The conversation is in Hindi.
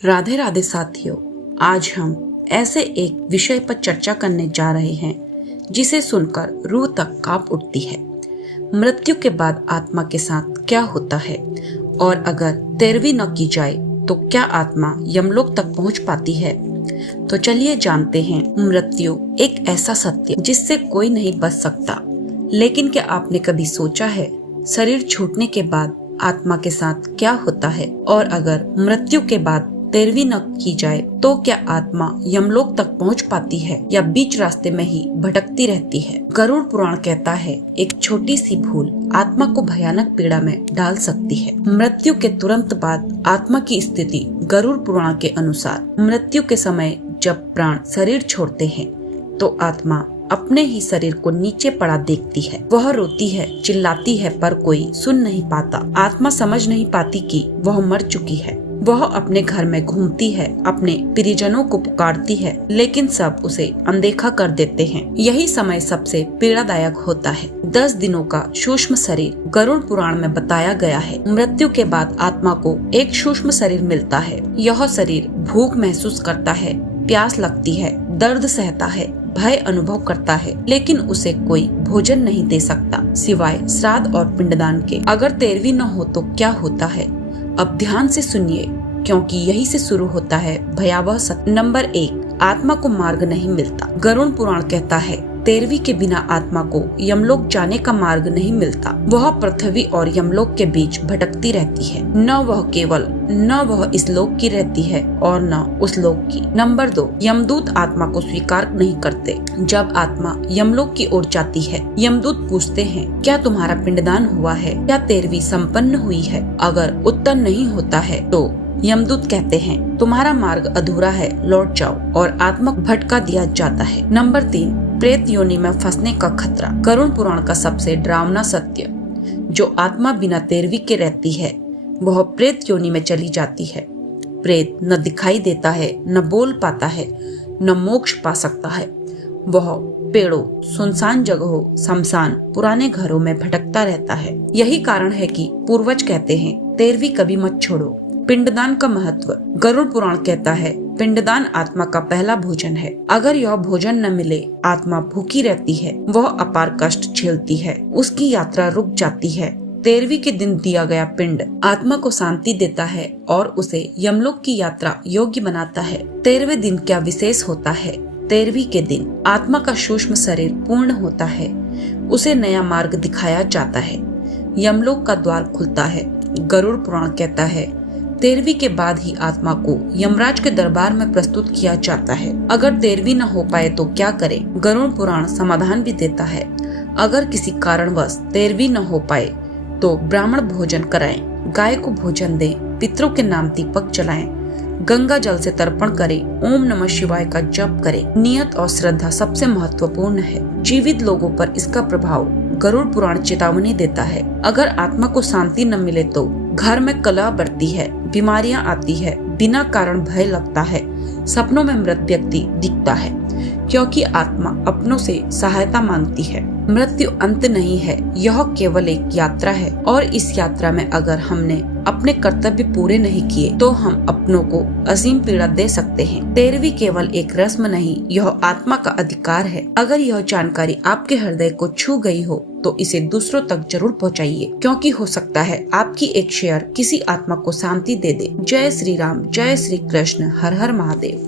राधे राधे साथियों, आज हम ऐसे एक विषय पर चर्चा करने जा रहे हैं जिसे सुनकर रूह तक कांप उठती है। मृत्यु के बाद आत्मा के साथ क्या होता है और अगर तेरवी न की जाए तो क्या आत्मा यमलोक तक पहुंच पाती है? तो चलिए जानते हैं। मृत्यु एक ऐसा सत्य जिससे कोई नहीं बच सकता, लेकिन क्या आपने कभी सोचा है शरीर छूटने के बाद आत्मा के साथ क्या होता है? और अगर मृत्यु के बाद तेरवी न की जाए तो क्या आत्मा यमलोक तक पहुंच पाती है या बीच रास्ते में ही भटकती रहती है? गरुड़ पुराण कहता है, एक छोटी सी भूल आत्मा को भयानक पीड़ा में डाल सकती है। मृत्यु के तुरंत बाद आत्मा की स्थिति गरुड़ पुराण के अनुसार, मृत्यु के समय जब प्राण शरीर छोड़ते हैं तो आत्मा अपने ही शरीर को नीचे पड़ा देखती है। वह रोती है, चिल्लाती है, पर कोई सुन नहीं पाता। आत्मा समझ नहीं पाती कि वह मर चुकी है। वह अपने घर में घूमती है, अपने प्रियजनों को पुकारती है, लेकिन सब उसे अनदेखा कर देते हैं। यही समय सबसे पीड़ादायक होता है। 10 दिनों का सूक्ष्म शरीर गरुड़ पुराण में बताया गया है। मृत्यु के बाद आत्मा को एक सूक्ष्म शरीर मिलता है। यह शरीर भूख महसूस करता है, प्यास लगती है, दर्द सहता है, भय अनुभव करता है, लेकिन उसे कोई भोजन नहीं दे सकता सिवाय श्राद्ध और पिंडदान के। अगर तेरवी न हो तो क्या होता है? अब ध्यान से सुनिए, क्योंकि यही से शुरू होता है भयावह सत्य। नंबर 1, आत्मा को मार्ग नहीं मिलता। गरुड़ पुराण कहता है, तेरवी के बिना आत्मा को यमलोक जाने का मार्ग नहीं मिलता। वह पृथ्वी और यमलोक के बीच भटकती रहती है। न वह इस लोक की रहती है और न उस लोक की। नंबर 2, यमदूत आत्मा को स्वीकार नहीं करते। जब आत्मा यमलोक की ओर जाती है, यमदूत पूछते हैं, क्या तुम्हारा पिंडदान हुआ है? क्या तेरवी संपन्न हुई है? अगर उत्तर नहीं होता है तो यमदूत कहते हैं, तुम्हारा मार्ग अधूरा है, लौट जाओ, और आत्मा भटका दिया जाता है। नंबर 3, प्रेत योनि में फंसने का खतरा। गरुड़ पुराण का सबसे डरावना सत्य, जो आत्मा बिना तेरवी के रहती है वह प्रेत योनि में चली जाती है। प्रेत न दिखाई देता है, न बोल पाता है, न मोक्ष पा सकता है। वह पेड़ों, सुनसान जगहों, शमशान, पुराने घरों में भटकता रहता है। यही कारण है कि पूर्वज कहते हैं, तेरवी कभी मत छोड़ो। पिंडदान का महत्व। गरुड़ पुराण कहता है, पिंडदान आत्मा का पहला भोजन है। अगर यह भोजन न मिले, आत्मा भूखी रहती है, वह अपार कष्ट झेलती है, उसकी यात्रा रुक जाती है। तेरवी के दिन दिया गया पिंड आत्मा को शांति देता है और उसे यमलोक की यात्रा योग्य बनाता है। 13वें दिन क्या विशेष होता है? तेरवी के दिन आत्मा का सूक्ष्म शरीर पूर्ण होता है, उसे नया मार्ग दिखाया जाता है, यमलोक का द्वार खुलता है। गरुड़ पुराण कहता है, तेरवी के बाद ही आत्मा को यमराज के दरबार में प्रस्तुत किया जाता है। अगर तेरवी न हो पाए तो क्या करें? गरुड़ पुराण समाधान भी देता है। अगर किसी कारणवश तेरवी न हो पाए तो ब्राह्मण भोजन कराएं, गाय को भोजन दें, पितरों के नाम दीपक जलाएं, गंगा जल से तर्पण करें, ओम नमः शिवाय का जप करें। नियत और श्रद्धा सबसे महत्वपूर्ण है। जीवित लोगों पर इसका प्रभाव गरुड़ पुराण चेतावनी देता है। अगर आत्मा को शांति न मिले तो घर में कलह बढ़ती है, बीमारियां आती है, बिना कारण भय लगता है, सपनों में मृत व्यक्ति दिखता है, क्योंकि आत्मा अपनों से सहायता मांगती है। मृत्यु अंत नहीं है, यह केवल एक यात्रा है, और इस यात्रा में अगर हमने अपने कर्तव्य पूरे नहीं किए तो हम अपनों को असीम पीड़ा दे सकते हैं। तेरवी केवल एक रस्म नहीं, यह आत्मा का अधिकार है। अगर यह जानकारी आपके हृदय को छू गई हो तो इसे दूसरों तक जरूर पहुंचाइए, क्योंकि हो सकता है आपकी एक शेयर किसी आत्मा को शांति दे दे। जय श्री राम, जय श्री कृष्ण, हर हर महादेव।